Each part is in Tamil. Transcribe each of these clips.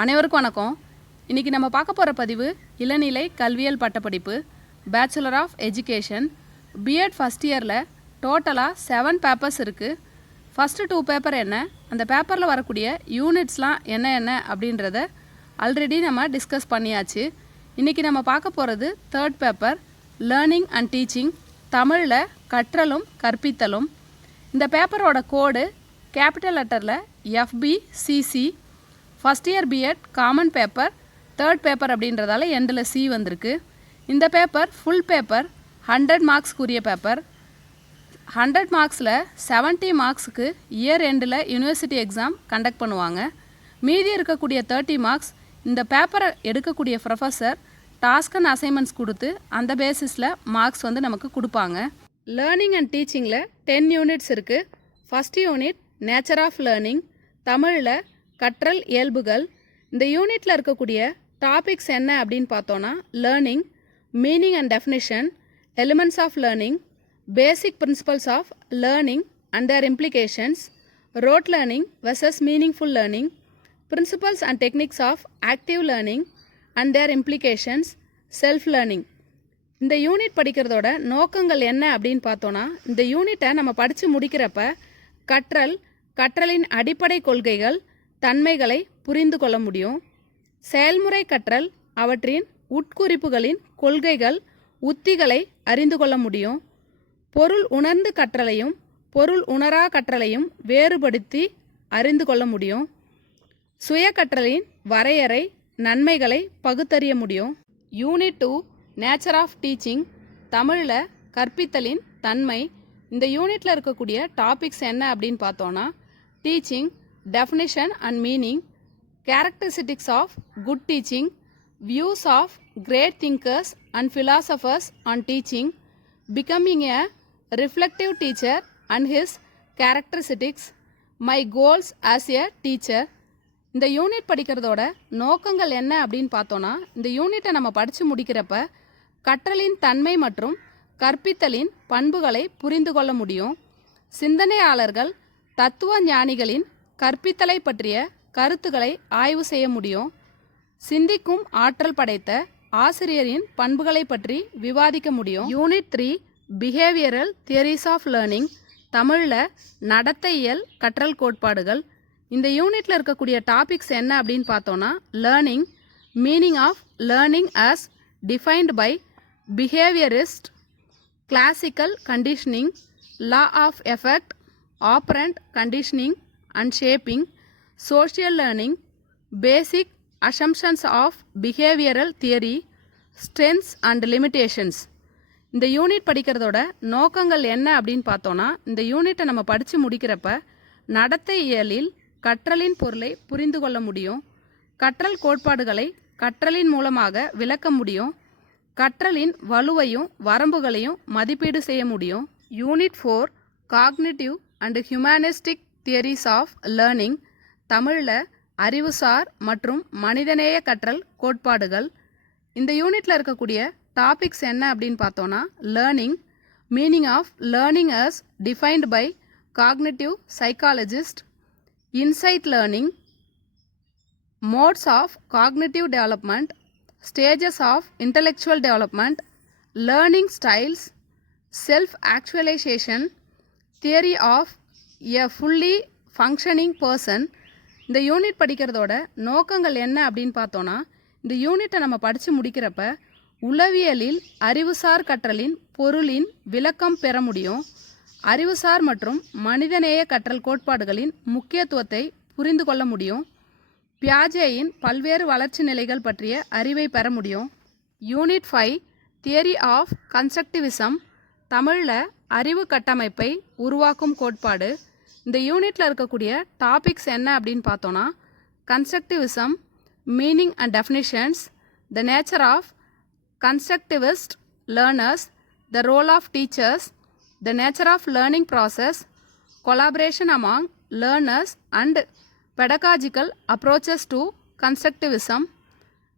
அனைவருக்கும் வணக்கம். இன்றைக்கி நம்ம பார்க்க போகிற பதிவு இளநிலை கல்வியல் பட்டப்படிப்பு bachelor of education BEd first இயரில் டோட்டலாக 7 பேப்பர்ஸ் இருக்குது. ஃபஸ்ட்டு 2 பேப்பர் என்ன, அந்த பேப்பரில் வரக்கூடிய யூனிட்ஸ்லாம் என்ன அப்படின்றத ஆல்ரெடி நம்ம டிஸ்கஸ் பண்ணியாச்சு. இன்றைக்கி நம்ம பார்க்க போகிறது 3rd paper learning and teaching, தமிழில் கற்றலும் கற்பித்தலும். இந்த பேப்பரோட கோடு கேபிட்டல் லெட்டரில் FBCC. First year BEd common paper 3rd paper அப்படின்றதால எண்டில் C வந்திருக்கு. இந்த பேப்பர் ஃபுல் பேப்பர் 100 மார்க்ஸ்க்குரிய பேப்பர். 100 மார்க்ஸில் 70 மார்க்ஸுக்கு இயர் எண்டில் யூனிவர்சிட்டி எக்ஸாம் கண்டக்ட் பண்ணுவாங்க. மீதி இருக்கக்கூடிய 30 மார்க்ஸ் இந்த பேப்பரை எடுக்கக்கூடிய ப்ரொஃபஸர் டாஸ்க் அண்ட் அசைன்மெண்ட்ஸ் கொடுத்து அந்த பேசிஸில் மார்க்ஸ் நமக்கு கொடுப்பாங்க. லேர்னிங் அண்ட் டீச்சிங்கில் 10 யூனிட்ஸ் இருக்குது. First unit nature of learning, தமிழில் கற்றல் இயல்புகள். இந்த யூனிட்டில் இருக்கக்கூடிய டாபிக்ஸ் என்ன அப்படின்னு பார்த்தோன்னா learning, meaning and definition, elements of learning, basic principles of learning and their implications, rote learning versus meaningful learning, principles and techniques of active learning and their implications, self learning. இந்த யூனிட் படிக்கிறதோட நோக்கங்கள் என்ன அப்படின்னு பார்த்தோன்னா, இந்த யூனிட்டை நம்ம படித்து முடிக்கிறப்ப கற்றலின் அடிப்படை கொள்கைகள், தன்மைகளை புரிந்து கொள்ள முடியும். செயல்முறை கற்றல், அவற்றின் உட்குறிப்புகளின் கொள்கைகள், உத்திகளை அறிந்து கொள்ள முடியும். பொருள் உணர்ந்து கற்றலையும் பொருள் உணரா கற்றலையும் வேறுபடுத்தி அறிந்து கொள்ள முடியும். சுய கற்றலின் வரையறை, நன்மைகளை பகுத்தறிய முடியும். யூனிட் 2 நேச்சர் ஆஃப் டீச்சிங், தமிழில் கற்பித்தலின் தன்மை. இந்த யூனிட்டில் இருக்கக்கூடிய டாபிக்ஸ் என்ன அப்படின்னு பார்த்தோன்னா teaching, definition and meaning, characteristics of good teaching, views of great thinkers and philosophers on teaching, becoming a reflective teacher and his characteristics, my goals as a teacher. இந்த யூனிட் படிக்கிறதோட நோக்கங்கள் என்ன அப்படின்னு பார்த்தோன்னா, இந்த யூனிட்டை நம்ம படித்து முடிக்கிறப்ப கற்றலின் தன்மை மற்றும் கற்பித்தலின் பண்புகளை புரிந்து கொள்ள முடியும். சிந்தனையாளர்கள், தத்துவ ஞானிகளின் கற்பித்தலை பற்றிய கருத்துக்களை ஆய்வு செய்ய முடியும். சிந்திக்கும் ஆற்றல் படைத்த ஆசிரியரின் பண்புகளை பற்றி விவாதிக்க முடியும். Unit 3 behavioural theories of learning, தமிழில் நடத்தையியல் கற்றல் கோட்பாடுகள். இந்த யூனிட்டில் இருக்கக்கூடிய டாபிக்ஸ் என்ன அப்படின்னு பார்த்தோன்னா learning, meaning of learning as defined by behaviorist, classical conditioning, law of effect, operant conditioning and shaping, social learning, basic assumptions of behavioral theory, strengths and limitations. இந்த யூனிட் படிக்கிறதோட நோக்கங்கள் என்ன அப்படின்னு பார்த்தோன்னா, இந்த யூனிட்டை நம்ம படித்து முடிக்கிறப்ப நடத்தை இயலில் கற்றலின் பொருளை புரிந்து கொள்ள முடியும். கற்றல் கோட்பாடுகளை கற்றலின் மூலமாக விளக்க முடியும். கற்றலின் வலுவையும் வரம்புகளையும் மதிப்பீடு செய்ய முடியும். Unit 4 cognitive and humanistic theories of learning, தமிழில் அறிவுசார் மற்றும் மனிதநேய கற்றல் கோட்பாடுகள். இந்த யூனிட்டில் இருக்கக்கூடிய டாபிக்ஸ் என்ன அப்படின்னு பார்த்தோன்னா learning, meaning of learning as defined by cognitive psychologist, insight learning, modes of cognitive development, stages of intellectual development, learning styles, self-actualization, theory of a fully functioning person. இந்த யூனிட் படிக்கிறதோட நோக்கங்கள் என்ன அப்படின்னு பார்த்தோன்னா, இந்த யூனிட்டை நம்ம படித்து முடிக்கிறப்ப உளவியலில் அறிவுசார் கற்றலின் பொருளின் விளக்கம் பெற முடியும். அறிவுசார் மற்றும் மனிதநேய கற்றல் கோட்பாடுகளின் முக்கியத்துவத்தை புரிந்து கொள்ள முடியும். பியாஜேயின் பல்வேறு வளர்ச்சி நிலைகள் பற்றிய அறிவை பெற முடியும். யூனிட் 5 தியரி ஆஃப் கன்ஸ்ட்ரக்டிவிசம், தமிழில் அறிவு கட்டமைப்பை உருவாக்கும் கோட்பாடு. இந்த யூனிட்டில் இருக்கக்கூடிய டாபிக்ஸ் என்ன அப்படின்னு பார்த்தோன்னா constructivism, meaning and definitions, the nature of constructivist learners, the role of teachers, the nature of learning process, collaboration among learners and pedagogical approaches to constructivism,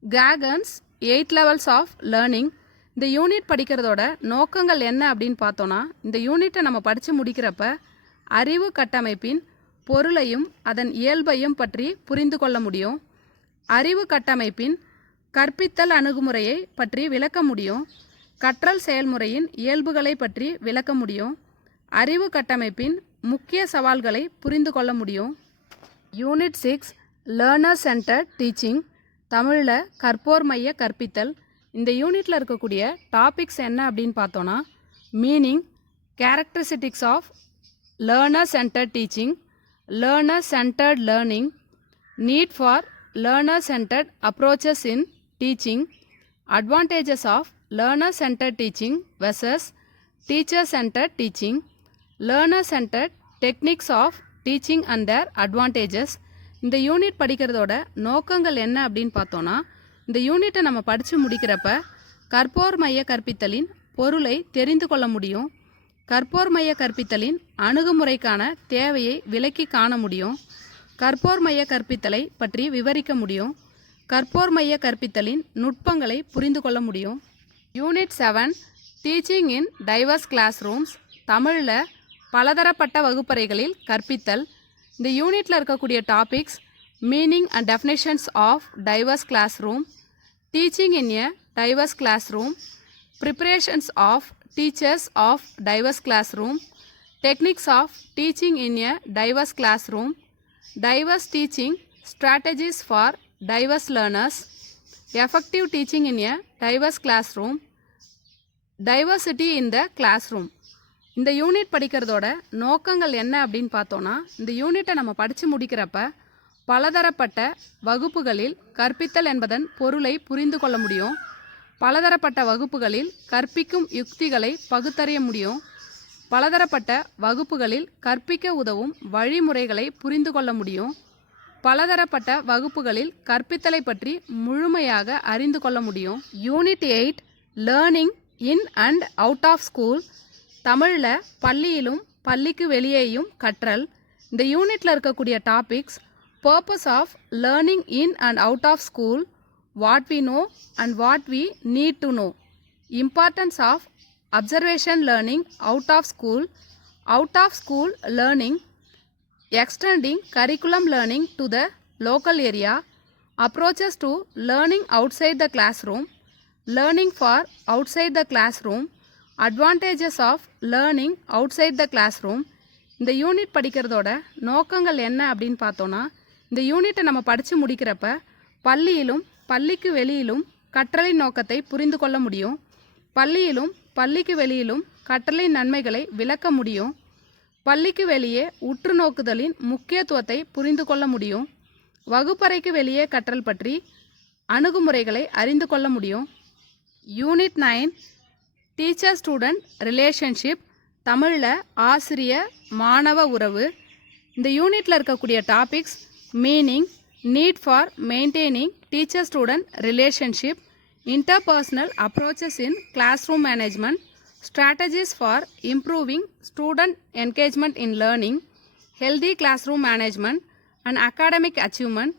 Gagan's 8 levels of learning. இந்த யூனிட் படிக்கிறதோட நோக்கங்கள் என்ன அப்படின்னு பார்த்தோன்னா, இந்த யூனிட்டை நம்ம படித்து முடிக்கிறப்ப அறிவு கட்டமைப்பின் பொருளையும் அதன் இயல்பையும் பற்றி புரிந்து கொள்ள முடியும். அறிவு கட்டமைப்பின் கற்பித்தல் அணுகுமுறையை பற்றி விளக்க முடியும். கற்றல் செயல்முறையின் இயல்புகளை பற்றி விளக்க முடியும். அறிவு கட்டமைப்பின் முக்கிய சவால்களை புரிந்து கொள்ள முடியும். யூனிட் 6 லேர்னர் சென்டர்ட் டீச்சிங், தமிழில் கற்போர் மைய கற்பித்தல். இந்த யூனிட்டில் இருக்கக்கூடிய டாபிக்ஸ் என்ன அப்படின்னு பார்த்தோன்னா, meaning, characteristics of learner centred teaching, learner centred learning, need for learner centred approaches in teaching, advantages of learner centred teaching versus teacher centred teaching, learner centred techniques of teaching and their advantages. இந்த யூனிட் படிக்கிறதோட நோக்கங்கள் என்ன அப்படின்னு பார்த்தோன்னா, இந்த யூனிட்டை நம்ம படித்து முடிக்கிறப்ப கற்போர் மைய கற்பித்தலின் பொருளை தெரிந்து கொள்ள முடியும். கற்போர் மைய கற்பித்தலின் அணுகுமுறைக்கான தேவையை விளக்கி காண முடியும். கற்போர் மைய கற்பித்தலை பற்றி விவரிக்க முடியும். கற்போர் மைய கற்பித்தலின் நுட்பங்களை புரிந்து கொள்ள முடியும். Unit 7 teaching in diverse class rooms, தமிழில் பலதரப்பட்ட வகுப்பறைகளில் கற்பித்தல். இந்த யூனிட்டில் இருக்கக்கூடிய topics meaning and definitions of diverse class room, teaching in a diverse class room, preparations of teachers of diverse class room, techniques of teaching in a diverse class room, diverse teaching strategies for diverse learners, effective teaching in a diverse class room, diversity in the class room. இந்த யூனிட் படிக்கிறதோட நோக்கங்கள் என்ன அப்படின்னு பார்த்தோன்னா, இந்த யூனிட்டை நம்ம படித்து முடிக்கிறப்ப பலதரப்பட்ட வகுப்புகளில் கற்பித்தல் என்பதன் பொருளை புரிந்து கொள்ள முடியும். பலதரப்பட்ட வகுப்புகளில் கற்பிக்கும் யுக்திகளை பகுத்தறிய முடியும். பலதரப்பட்ட வகுப்புகளில் கற்பிக்க உதவும் வழிமுறைகளை புரிந்து கொள்ள முடியும். பலதரப்பட்ட வகுப்புகளில் கற்பித்தலை பற்றி முழுமையாக அறிந்து கொள்ள முடியும். Unit 8 learning in and out of school, தமிழில் பள்ளியிலும் பள்ளிக்கு வெளியேயும் கற்றல். இந்த யூனிட்டில் இருக்கக்கூடிய topics purpose of learning in and out of school, what we know and what we need to know, importance of observation learning out of school learning, extending curriculum learning to the local area, approaches to learning outside the class room, learning for outside the class room, advantages of learning outside the class room. இந்த யூனிட் படிக்கிறதோட நோக்கங்கள் என்ன அப்படின்னு பார்த்தோன்னா, இந்த யூனிட்டை நம்ம படித்து முடிக்கிறப்ப பள்ளியிலும் பள்ளிக்கு வெளியிலும் கற்றலின் நோக்கத்தை புரிந்து கொள்ள முடியும். பள்ளியிலும் பள்ளிக்கு வெளியிலும் கற்றலின் நன்மைகளை விளக்க முடியும். பள்ளிக்கு வெளியே உற்று நோக்குதலின் முக்கியத்துவத்தை புரிந்து கொள்ள முடியும். வகுப்பறைக்கு வெளியே கற்றல் பற்றி அணுகுமுறைகளை அறிந்து கொள்ள முடியும். யூனிட் 9 டீச்சர் ஸ்டூடெண்ட் ரிலேஷன்ஷிப், தமிழில் ஆசிரியர் மாணவ உறவு. இந்த யூனிட்டில் இருக்கக்கூடிய topics meaning, need for maintaining teacher student relationship, interpersonal approaches in class room management, strategies for improving student engagement in learning, healthy class room management and academic achievement.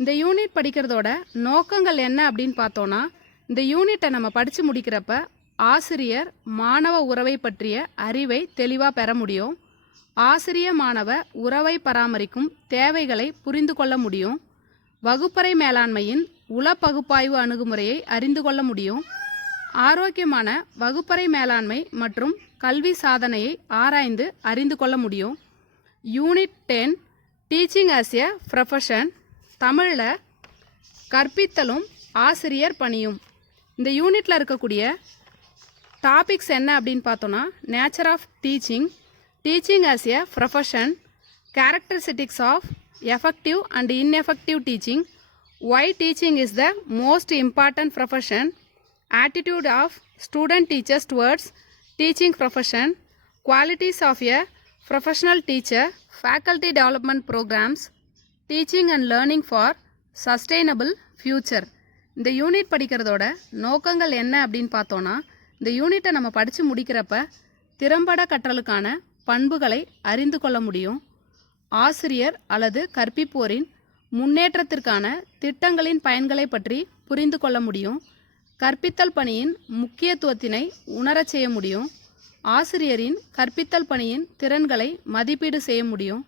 இந்த யூனிட் படிக்கிறதோட நோக்கங்கள் என்ன அப்படின்னு பார்த்தோன்னா, இந்த யூனிட்டை நம்ம படித்து முடிக்கிறப்ப ஆசிரியர் மாணவ உறவை பற்றிய அறிவை தெளிவாக பெற முடியும். ஆசிரிய மாணவ உறவை பராமரிக்கும் தேவைகளை புரிந்து கொள்ள முடியும். வகுப்பறை மேலாண்மையின் உள பகுப்பாய்வு அணுகுமுறையை அறிந்து கொள்ள முடியும். ஆரோக்கியமான வகுப்பறை மேலாண்மை மற்றும் கல்வி சாதனையை ஆராய்ந்து அறிந்து கொள்ள முடியும். Unit 10 teaching as a profession, தமிழில் கற்பித்தலும் ஆசிரியர் பணியும். இந்த யூனிட்டில் இருக்கக்கூடிய டாபிக்ஸ் என்ன அப்படின்னு பார்த்தோன்னா, nature of teaching, teaching as a profession, characteristics of effective and ineffective teaching, why teaching is the most important profession, attitude of student teachers towards teaching profession, qualities of a professional teacher, faculty development programmes, teaching and learning for sustainable future. இந்த யூனிட் படிக்கிறதோட நோக்கங்கள் என்ன அப்படின்னு பார்த்தோன்னா, இந்த யூனிட்டை நம்ம படித்து முடிக்கிறப்ப திறம்பட கற்றலுக்கான பண்புகளை அறிந்து கொள்ள முடியும். ஆசிரியர் அல்லது கற்பிப்போரின் முன்னேற்றத்திற்கான திட்டங்களின் பயன்களை பற்றி புரிந்து கொள்ள முடியும். கற்பித்தல் பணியின் முக்கியத்துவத்தினை உணரச் செய்ய முடியும். ஆசிரியரின் கற்பித்தல் பணியின் திறன்களை மதிப்பீடு செய்ய முடியும்.